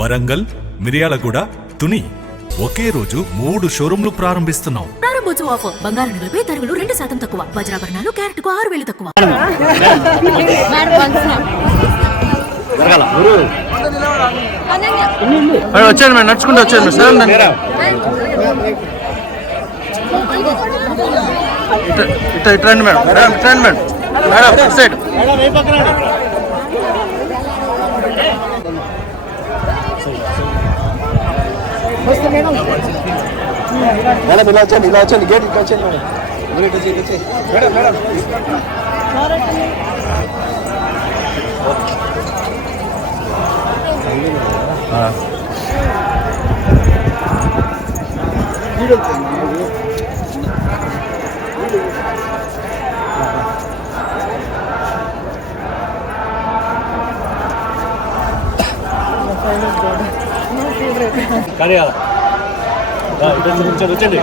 వరంగల్, మిర్యాలగూడ, తుని ఒకే రోజు 3 షోరూంలు ప్రారంభిస్తున్నాం. ప్రారంభోత్సవ ఆఫర్ బంగారు నగలపై తరుగులు 2% తక్కువ, వజ్రాభరణాలు క్యారెట్కు 6000 తక్కువ. వచ్చాను మేడం, నడుచుకుంటూ వచ్చాను మేడం. ఇటు రండి మేడం. మేడం ఇటు రండి మేడం. మేడం ఇటు సైడ్. మేడం ఇలా వచ్చండి గేట్ ఇట్లా వచ్చండి మేడం. మేడం కానీ వచ్చండి.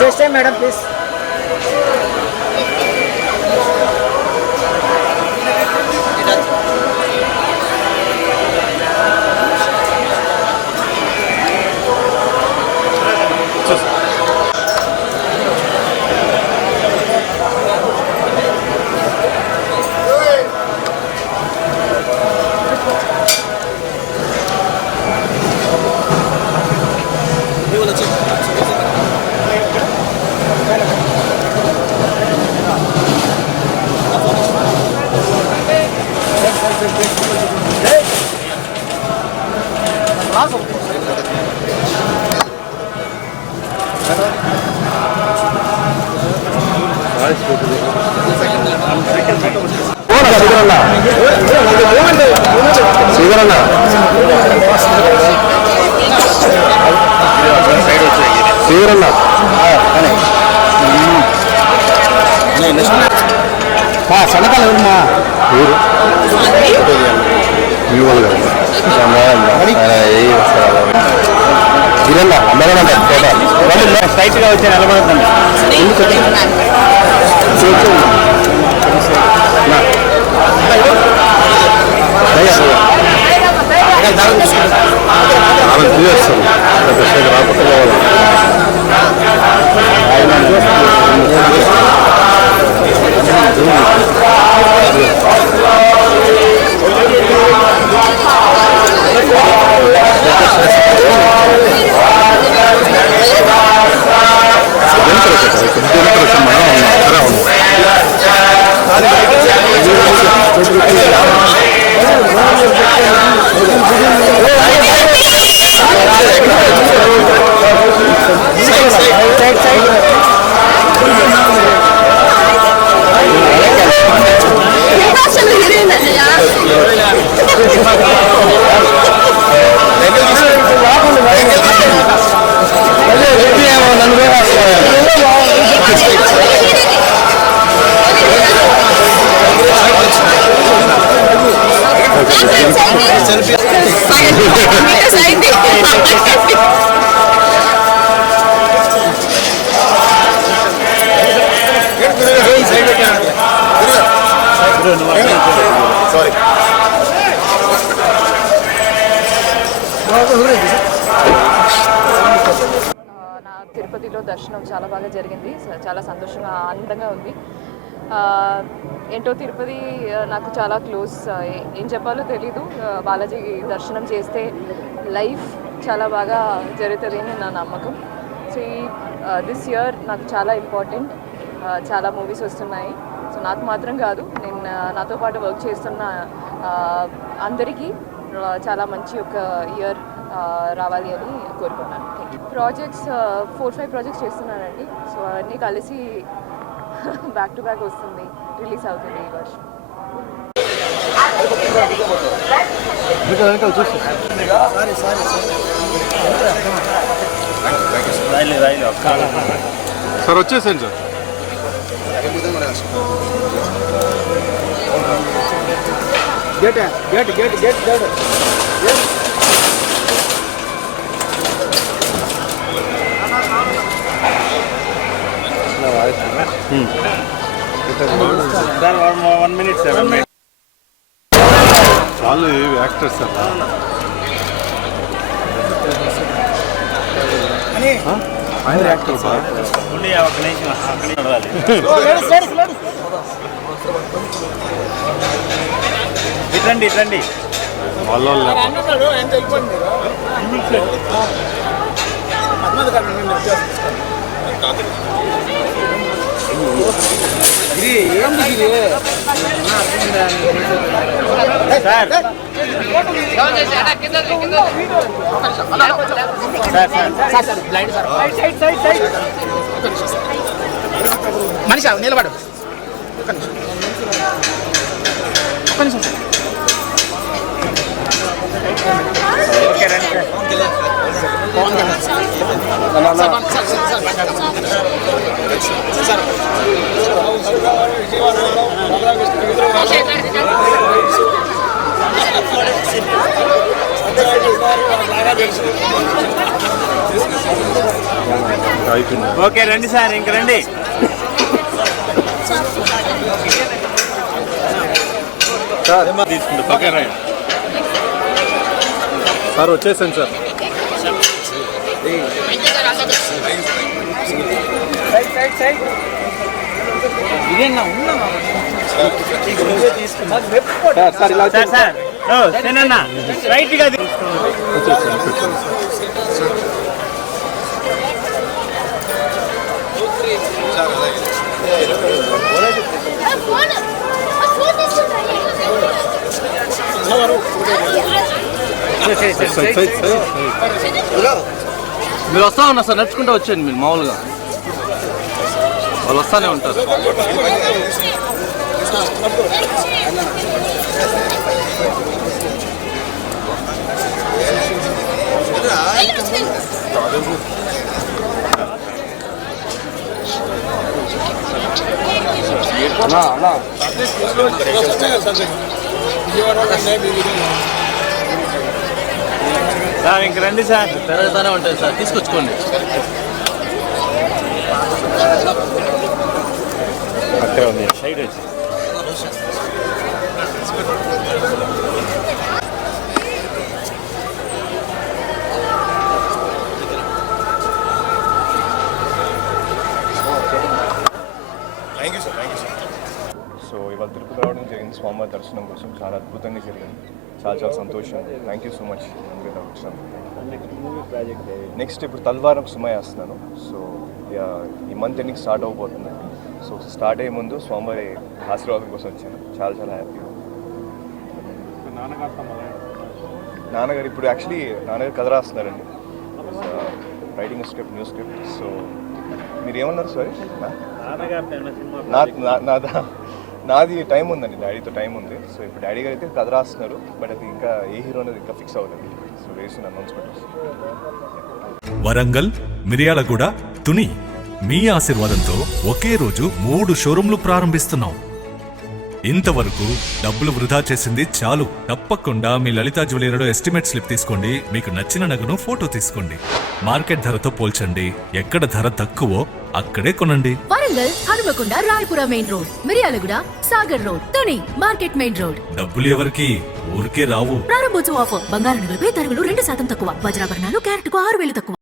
చేస్తే మేడం ప్లీజ్. సనకాల ఊరుమా ఊరు ఇదండి అందరూ స్ట్రైట్గా వచ్చి నిలబడుతుంది. తిరుపతిలో దర్శనం చాలా బాగా జరిగింది. చాలా సంతోషంగా ఆనందంగా ఉంది. ఏంటో తిరుపతి నాకు చాలా క్లోజ్. ఏం చెప్పాలో తెలీదు. బాలాజీ దర్శనం చేస్తే లైఫ్ చాలా బాగా జరుగుతుంది అని నా నమ్మకం. సో దిస్ ఇయర్ నాకు చాలా ఇంపార్టెంట్. చాలా మూవీస్ వస్తున్నాయి. సో నాకు మాత్రం కాదు, నేను నాతో పాటు వర్క్ చేస్తున్న అందరికీ చాలా మంచి ఒక ఇయర్ రావాలి అని కోరుకున్నాను. ప్రాజెక్ట్స్ 4-5 ప్రాజెక్ట్స్ చేస్తున్నానండి. సో అన్నీ కలిసి బ్యాక్ టు బ్యాక్ వస్తుంది, రిలీజ్ అవుతుంది ఈ వర్షం. సార్ వచ్చేసాను సార్. Sir 1 minute 7 minutes. వాళ్ళు యాక్టర్స్ సార్ ఆయన యాక్టర్ సార్ ఉండి ఒక నిమిషం అక్కడే నడవాలి. ఇట్రండి వాళ్ళ సార్ మనిషి నిలబడు ఓకే రండి సార్. ఓకే రండి సార్ ఇంక రండి. సార్ తీసుకుంటా ఓకే రైట్. సార్ వచ్చేసాను సార్ సార్ ఇలా సార్ సార్ నేనన్నా రైట్గా మీరు వస్తా ఉన్నా సార్ నడుచుకుంటూ వచ్చేయండి మీరు మామూలుగా వాళ్ళు వస్తానే ఉంటారు సార్ ఇంక రండి సార్. పెరుగుతూనే ఉంటాయి సార్ తీసుకొచ్చుకోండి అక్కడ ఉంది సైడ్ వచ్చి సో ఇవాళ తిరుపతి రావడం జరిగింది స్వామివారి దర్శనం కోసం. చాలా అద్భుతంగా జరిగింది. చాలా సంతోషం. థ్యాంక్ యూ సో మచ్ వచ్చినాను. నెక్స్ట్ ఇప్పుడు తల్వారం సుమయ వస్తున్నాను. సో ఈ మంత్ ఎండింగ్ స్టార్ట్ అవ్వబోతుంది. సో స్టార్ట్ అయ్యే ముందు స్వామివారి ఆశీర్వాదం కోసం వచ్చాను. చాలా హ్యాపీగా. నాన్నగారు ఇప్పుడు యాక్చువల్లీ నాన్నగారు కథ రాస్తున్నారండి. Writing script, new script. So మీరు ఏమన్నారు సారీ? నాది టైం ఉందండి, డాడీతో టైం ఉంది. సో ఇప్పుడు డాడీ గారు అయితే కథ రాస్తున్నారు. బట్ అది ఇంకా ఏ హీరో అనేది ఇంకా ఫిక్స్ అవుతుంది. సో వేసిన అనౌన్స్మెంట్. వరంగల్, మిర్యాలగూడ, తుని మీ ఆశీర్వాదంతో ఒకే రోజు 3 షోరూంలు ప్రారంభిస్తున్నాం. ఇంతవరకు డబ్బులు వృధా చేసింది చాలు. తప్పకుండా మీ లలితా జ్యువెలరీలో ఎస్టిమేట్ స్లిప్ తీసుకోండి. మీకు నచ్చిన నగను ఫోటో తీసుకోండి. మార్కెట్ ధరతో పోల్చండి. ఎక్కడ ధర తక్కువో అక్కడే కొనండి. Warangal, Hanumakonda, Rayapura main road, Miryalaguda, Sagar road, Tuni market main road. డబ్బులు ఎవరికి ఊరికే రావు. ప్రారంభోత్సవ ఆఫర్. బంగారు నగలపై తరుగులు 2% తక్కువ. వజ్రాభరణాలు క్యారెట్కు 6,000 తక్కువ.